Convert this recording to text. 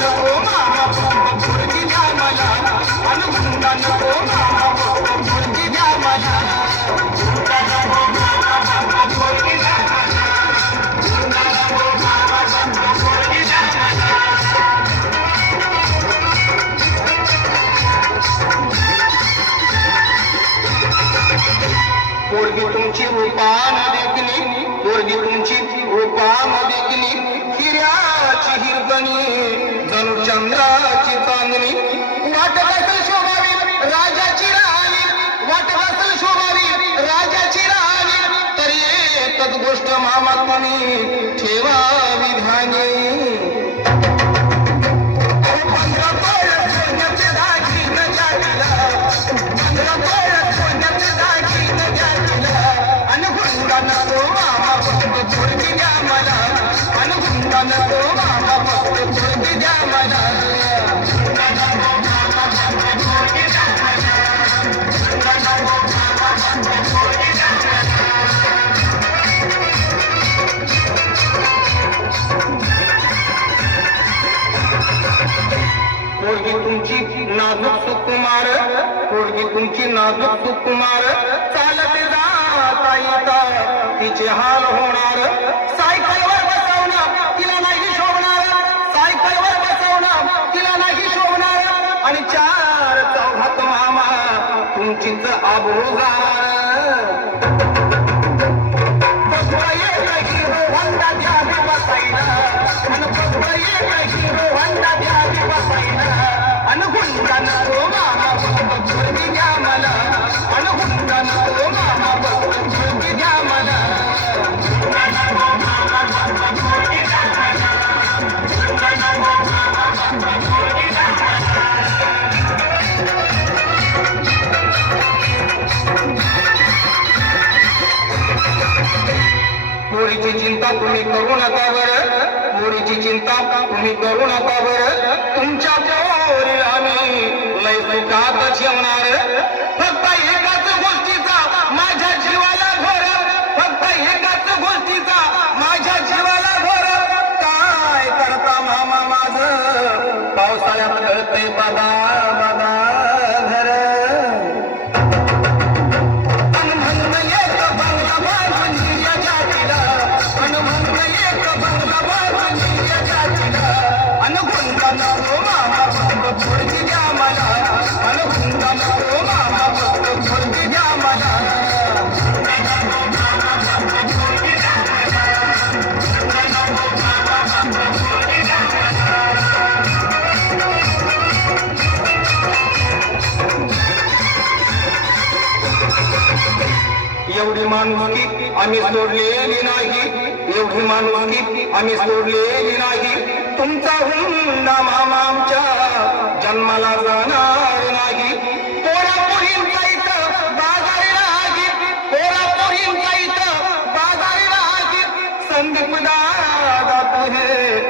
नको मामा फक्त पोरगी द्या मला अन हुंडा नको मामा फक्त पोरगी द्या मला हुंडा नको मामा फक्त पोरगी द्या मला हुंडा नको मामा फक्त पोरगी द्या मला पोरगी तुमची रूपान देखणी पोरगी तुमची रूपान देखणी हिऱ्याची हिरकणी जणू चंद्राची चांदणी वाट बसल शोभावी राजाची राणी वाट बसल शोभावी राजाची राणी तरी एकच गोष्ट मामा तुम्ही ठेवावी ध्यानी पोरगी तुमची नाजूक सुकुमार पोरगी तुमची नाजूक सुकुमार चालते जाता येता तिचे हाल होणार सायकलवर बसवणं तिला नाही शोभणार सायकलवर बसवणं तिला नाही शोभणार आणि चार चौघात मामा तुमचीच आबरू जाणार पोरीची चिंता तुम्ही करू नका बरं पोरीची चिंता तुम्ही करू नका बरं तुमच्या पोरीला आम्ही लय सुखात ठेवणार फक्त एकाच गोष्टीचा माझ्या जीवाला भर फक्त एकाच गोष्टीचा माझ्या जीवाला भर काय करता मामा माझं पावसाळ्यात कळतंय बाबा बाबा घर एवढी माणुसकी आम्ही सोडलेली नाही एवढी माणुसकी आम्ही सोडलेली नाही तुमचा हुंडा मामा आमच्या जन्माला जाणार नाही पोरापोरींचा इथं बाजारी रागी पोरापोरींचा इथं बाजारी रागी संदीप दादा तुझे